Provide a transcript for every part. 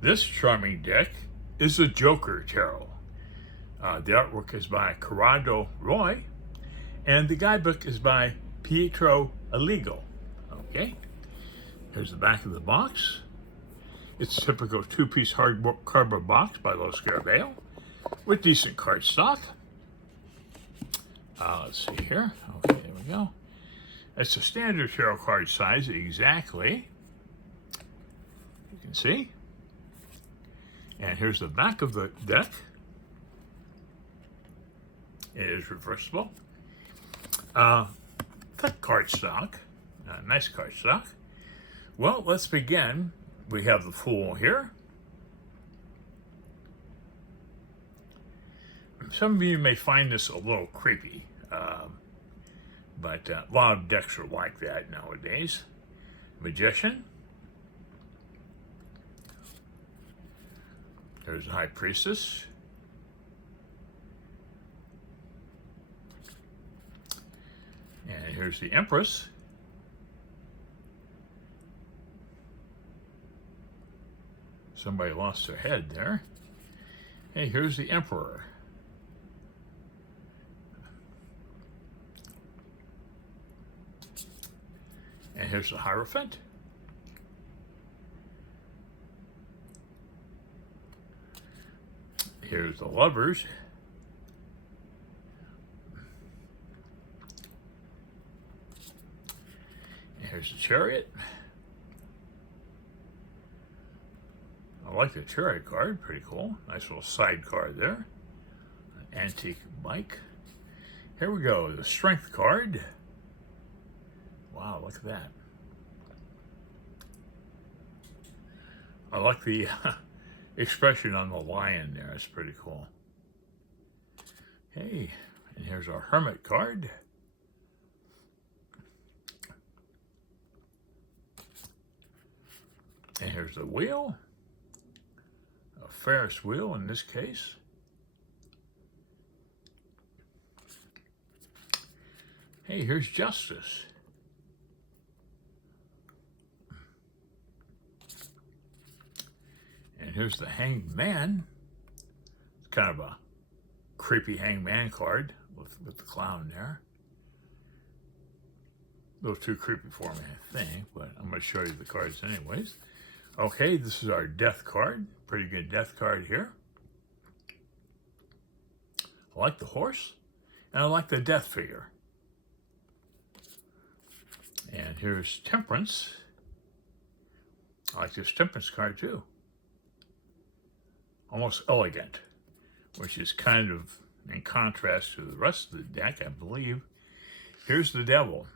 This charming deck is the Joker Tarot. The artwork is by Corrado Roi, and the guidebook is by Pietro Alligo. Okay, here's the back of the box. It's a typical two-piece cardboard box by Lo Scarabeo with decent cardstock. Let's see here. Okay, there we go. It's a standard tarot card size, exactly. You can see. And here's the back of the deck. It is reversible. Cut cardstock. Nice cardstock. Well, let's begin. We have the Fool here. Some of you may find this a little creepy, but a lot of decks are like that nowadays. Magician. There's the High Priestess. And here's the Empress. Somebody lost their head there. Hey, here's the Emperor. And here's the Hierophant. Here's the Lovers. And here's the Chariot. I like the Chariot card, pretty cool. Nice little side card there. An antique bike. Here we go, the Strength card. Wow, look at that. I like the expression on the lion there. It's pretty cool. Hey, and here's our Hermit card. And here's the wheel. A Ferris wheel in this case. Hey, here's Justice. And here's the Hanged Man. It's kind of a creepy Hanged Man card with the clown there. A little too creepy for me, I think, but I'm going to show you the cards anyways. Okay, this is our Death card. Pretty good Death card here. I like the horse, and I like the Death figure. And here's Temperance. I like this Temperance card too. Almost elegant, which is kind of in contrast to the rest of the deck, I believe. Here's the Devil.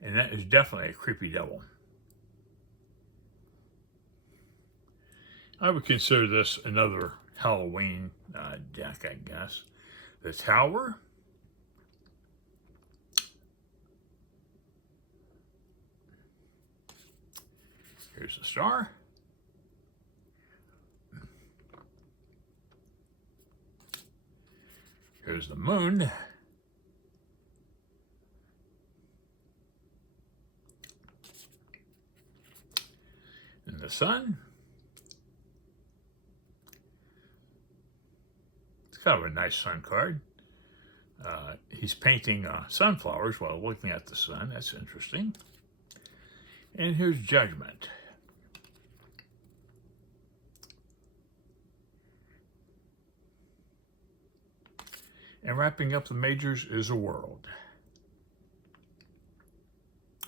And that is definitely a creepy devil. I would consider this another Halloween deck, I guess. The Tower. Here's the Star. Here's the Moon. And the Sun. It's kind of a nice sun card. He's painting sunflowers while looking at the sun. That's interesting. And here's Judgment. And wrapping up the majors is a World.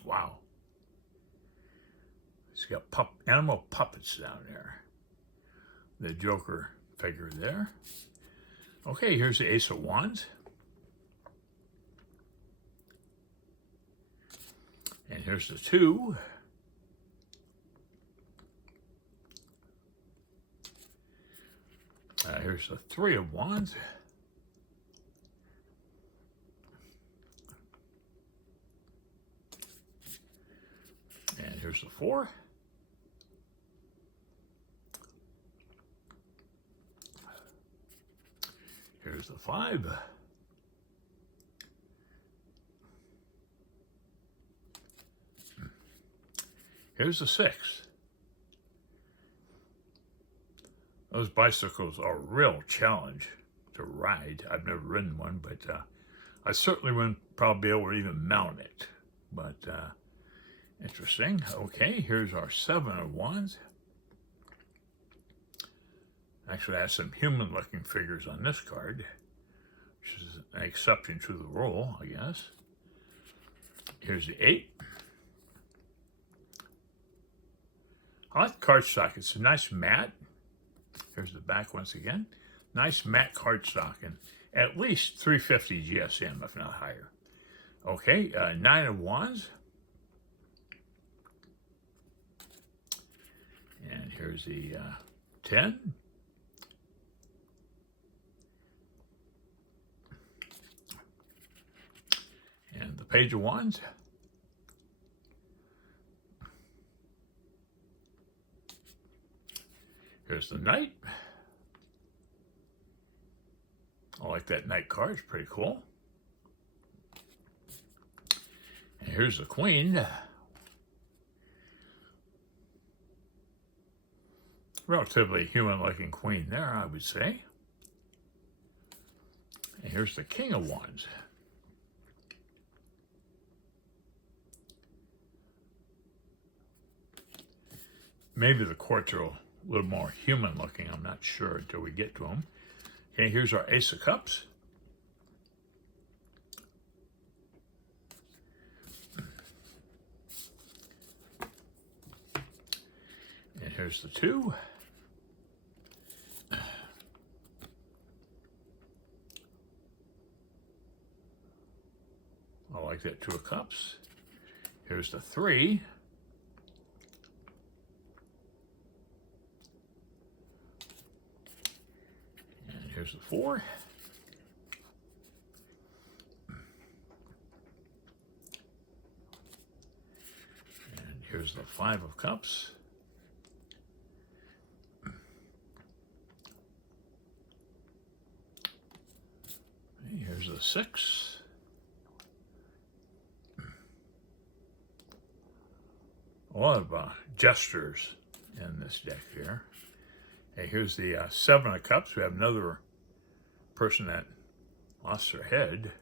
Wow. He's got animal puppets down there. The Joker figure there. Okay, here's the Ace of Wands. And here's the 2. Here's the 3 of Wands. And here's the 4. Here's the 5. Here's the 6. Those bicycles are a real challenge to ride. I've never ridden one, but I certainly wouldn't probably be able to even mount it. But interesting. Okay, here's our 7 of Wands. Actually, I have some human-looking figures on this card, which is an exception to the rule, I guess. Here's the 8. I like the cardstock. It's a nice matte. Here's the back once again. Nice matte cardstock, and at least 350 GSM, if not higher. Okay, 9 of Wands. And here's the 10. And the Page of Wands. Here's the Knight. I like that Knight card, it's pretty cool. And here's the Queen. Relatively human-looking queen there, I would say. And here's the King of Wands. Maybe the courts are a little more human-looking. I'm not sure until we get to them. Okay, here's our Ace of Cups. And here's the 2. I like that 2 of Cups. Here's the 3. And here's the 4. And here's the 5 of Cups. And here's the 6. A lot of gestures in this deck here. Hey, here's the 7 of Cups. We have another person that lost their head.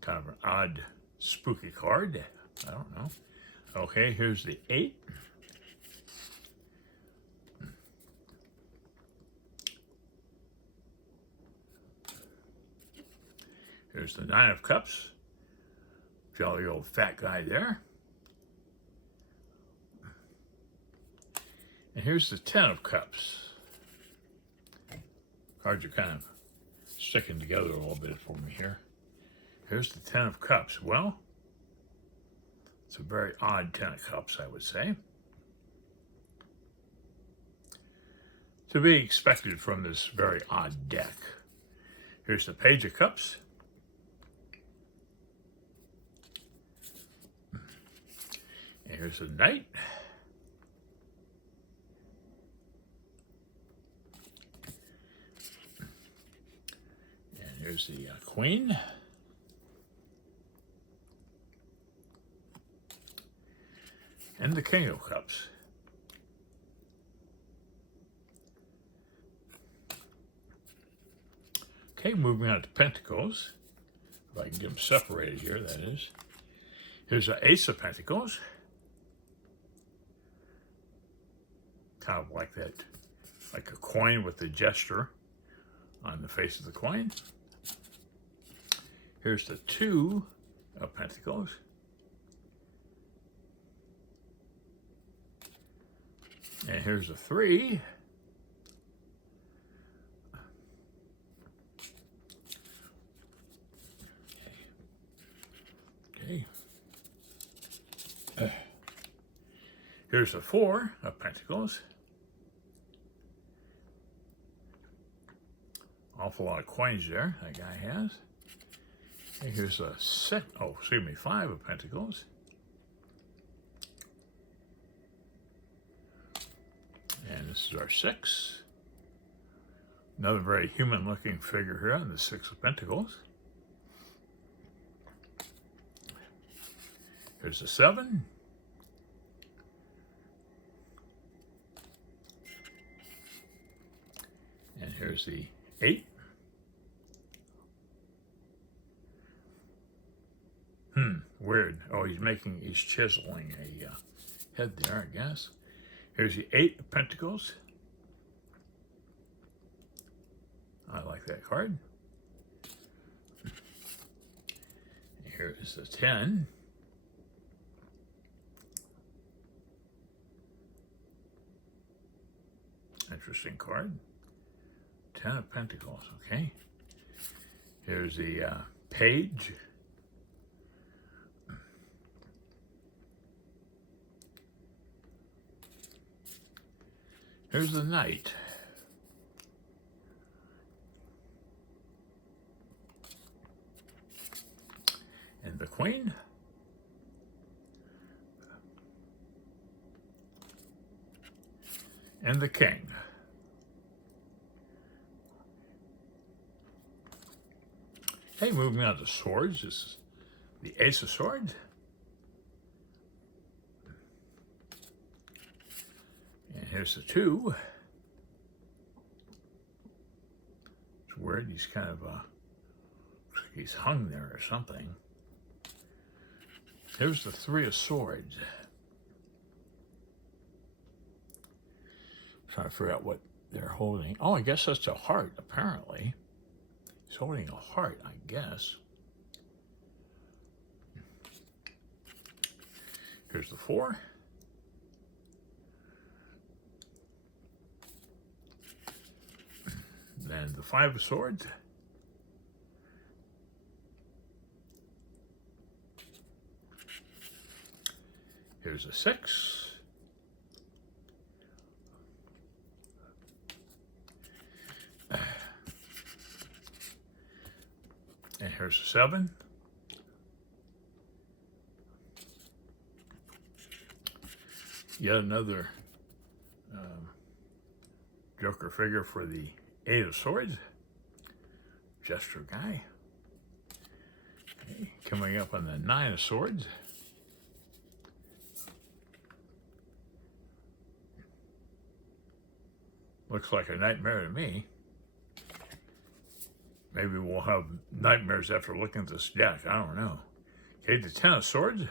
Kind of an odd, spooky card. I don't know. Okay, here's the 8. Here's the 9 of Cups. Jolly old fat guy there. And here's the 10 of Cups. Cards are kind of sticking together a little bit for me here. Here's the 10 of Cups. Well, it's a very odd 10 of Cups, I would say. To be expected from this very odd deck. Here's the Page of Cups. And here's the Knight. Here's the Queen. And the King of Cups. Okay, moving on to Pentacles. If I can get them separated here, that is. Here's the Ace of Pentacles. Kind of like that, like a coin with the gesture on the face of the coin. Here's the 2 of Pentacles. And here's the 3. Okay. Here's the 4 of Pentacles. Awful lot of coins there that guy has. And here's a 5 of Pentacles. And this is our 6. Another very human-looking figure here on the 6 of Pentacles. Here's the 7. Here's the 8. Weird. Oh, he's chiseling a head there, I guess. Here's the 8 of Pentacles. I like that card. Here is the 10. Interesting card. 10 of Pentacles, okay. Here's the Page. Here's the Knight. And the Queen. And the King. Okay, moving on to swords. This is the Ace of Swords. And here's the 2. It's weird. He's kind of he's hung there or something. Here's the 3 of Swords. Trying to figure out what they're holding. Oh, I guess that's a heart, apparently. He's holding a heart, I guess. Here's the 4. Then the 5 of Swords. Here's a 6. And here's a 7. Yet another Joker figure for the 8 of Swords. Gesture guy. Okay. Coming up on the 9 of Swords. Looks like a nightmare to me. Maybe we'll have nightmares after looking at this deck. I don't know. Okay, the 10 of Swords.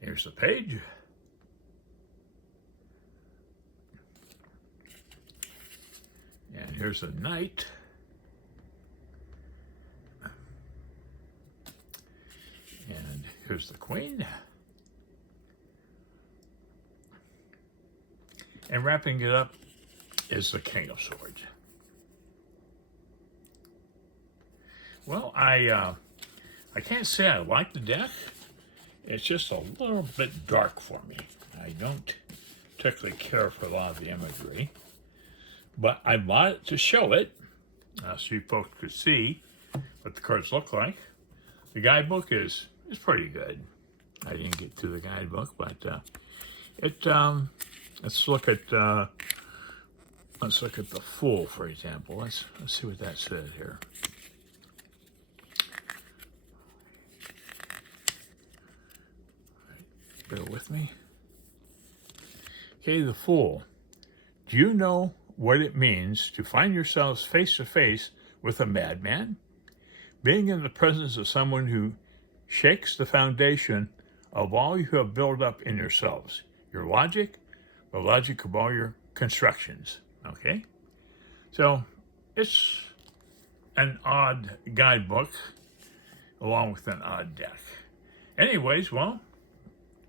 Here's the Page. And here's the Knight. And here's the Queen. And wrapping it up is the King of Swords. Well, I can't say I like the deck. It's just a little bit dark for me. I don't particularly care for a lot of the imagery. But I bought it to show it, so you folks could see what the cards look like. The guidebook is pretty good. I didn't get to the guidebook, but let's look at the Fool, for example. Let's see what that says here. Bear with me. Okay, the Fool. Do you know what it means to find yourselves face to face with a madman? Being in the presence of someone who shakes the foundation of all you have built up in yourselves. Your logic, the logic of all your constructions. Okay? So it's an odd guidebook along with an odd deck. Anyways, well,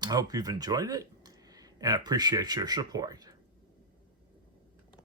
I hope you've enjoyed it and I appreciate your support.